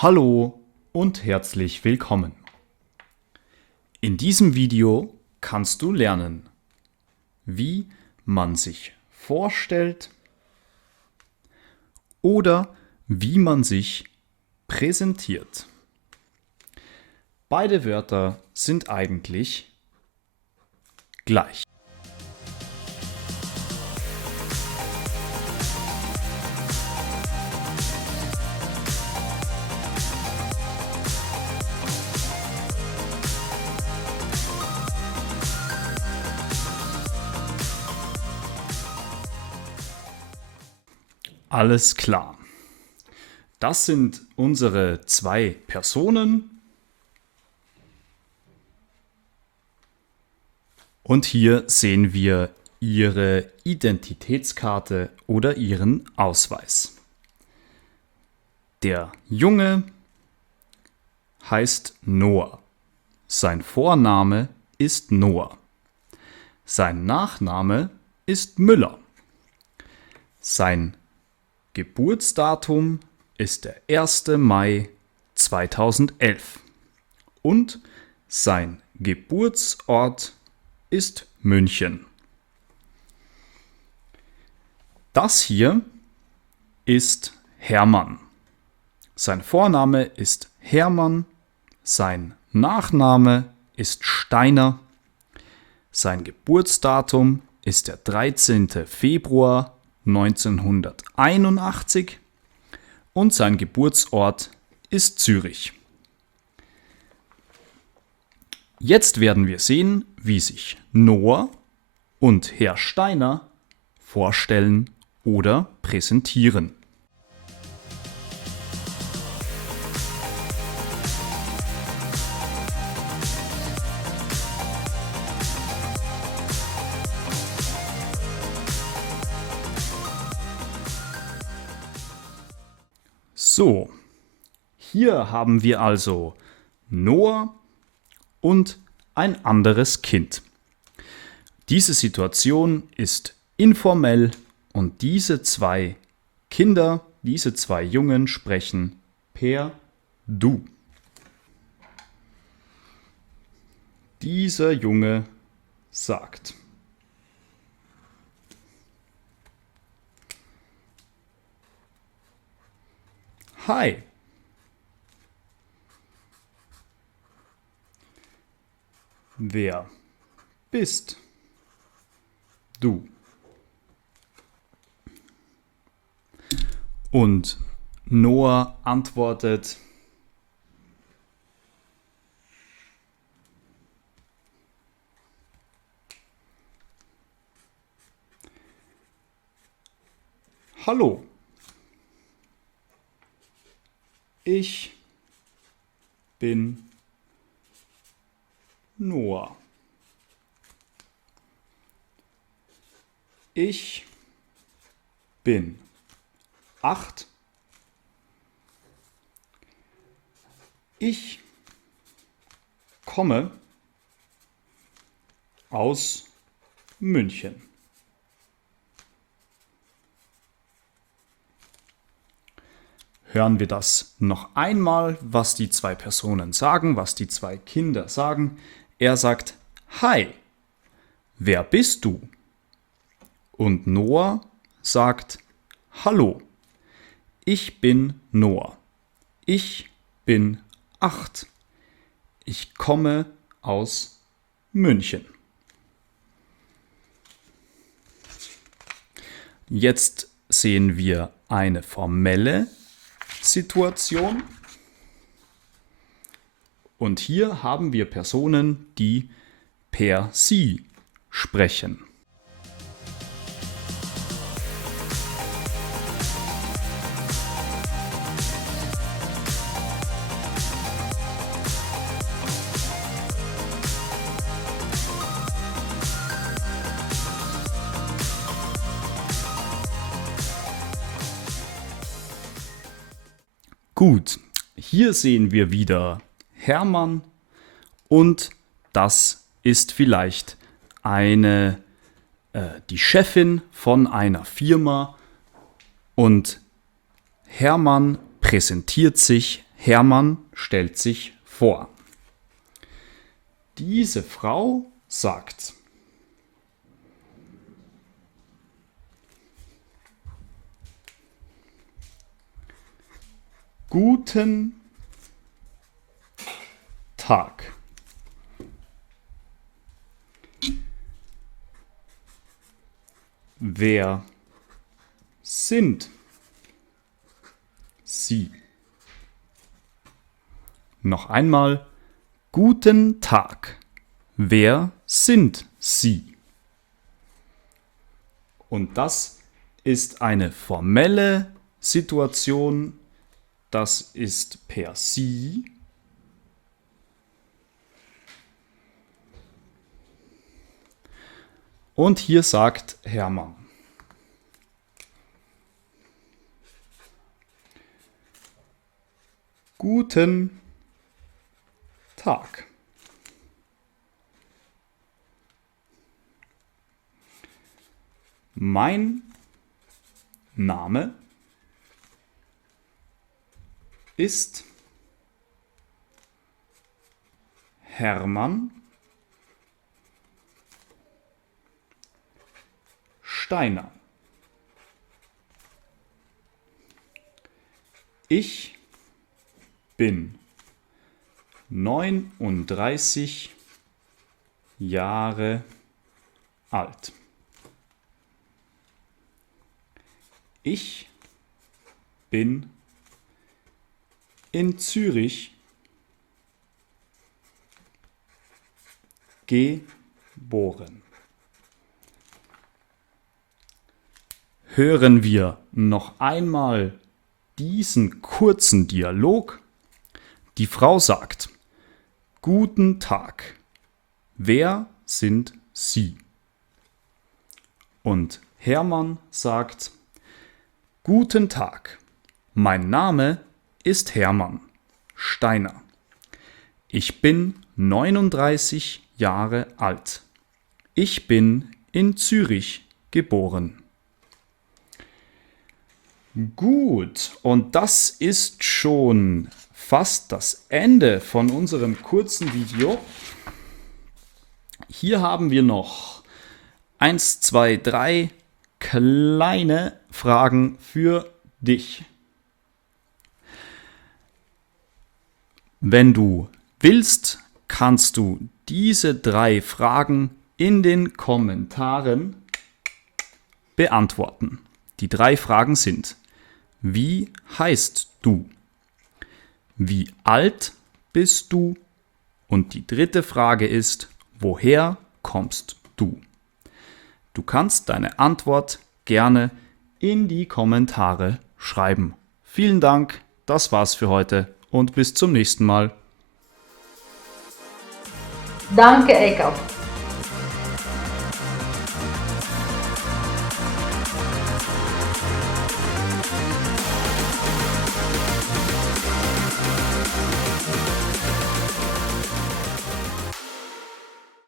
Hallo und herzlich willkommen. In diesem Video kannst du lernen, wie man sich vorstellt oder wie man sich präsentiert. Beide Wörter sind eigentlich gleich. Alles klar. Das sind unsere zwei Personen. Und hier sehen wir ihre Identitätskarte oder ihren Ausweis. Der Junge heißt Noah. Sein Vorname ist Noah. Sein Nachname ist Müller. Sein Geburtsdatum ist der 1. Mai 2011 und sein Geburtsort ist München. Das hier ist Hermann. Sein Vorname ist Hermann, sein Nachname ist Steiner, sein Geburtsdatum ist der 13. Februar 1981 und sein Geburtsort ist Zürich. Jetzt werden wir sehen, wie sich Noah und Herr Steiner vorstellen oder präsentieren. So, hier haben wir also Noah und ein anderes Kind. Diese Situation ist informell und diese zwei Kinder, diese zwei Jungen sprechen per Du. Dieser Junge sagt: Hi. Wer bist du? Und Noah antwortet: Hallo. Ich bin Noah. Ich bin 8. Ich komme aus München. Hören wir das noch einmal, was die zwei Personen sagen, was die zwei Kinder sagen. Er sagt: Hi, wer bist du? Und Noah sagt: Hallo, ich bin Noah. Ich bin 8. Ich komme aus München. Jetzt sehen wir eine formelle Situation. Und hier haben wir Personen, die per Sie sprechen. Gut, hier sehen wir wieder Hermann und das ist vielleicht die Chefin von einer Firma und Hermann präsentiert sich Hermann stellt sich vor. Diese Frau sagt: Guten Tag. Wer sind Sie? Noch einmal: Guten Tag. Wer sind Sie? Und das ist eine formelle Situation. Das ist per Sie. Und hier sagt Hermann: Guten Tag. Mein Name ist Hermann Steiner. Ich bin 39 Jahre alt. Ich bin in Zürich geboren. Hören wir noch einmal diesen kurzen Dialog. Die Frau sagt: Guten Tag. Wer sind Sie? Und Hermann sagt: Guten Tag. Mein Name ist Hermann Steiner. Ich bin 39 Jahre alt. Ich bin in Zürich geboren. Gut, und das ist schon fast das Ende von unserem kurzen Video. Hier haben wir noch 1, 2, 3 kleine Fragen für dich. Wenn du willst, kannst du diese 3 Fragen in den Kommentaren beantworten. Die 3 Fragen sind: Wie heißt du? Wie alt bist du? Und die 3. Frage ist: Woher kommst du? Du kannst deine Antwort gerne in die Kommentare schreiben. Vielen Dank, das war's für heute und bis zum nächsten Mal. Danke, Eka.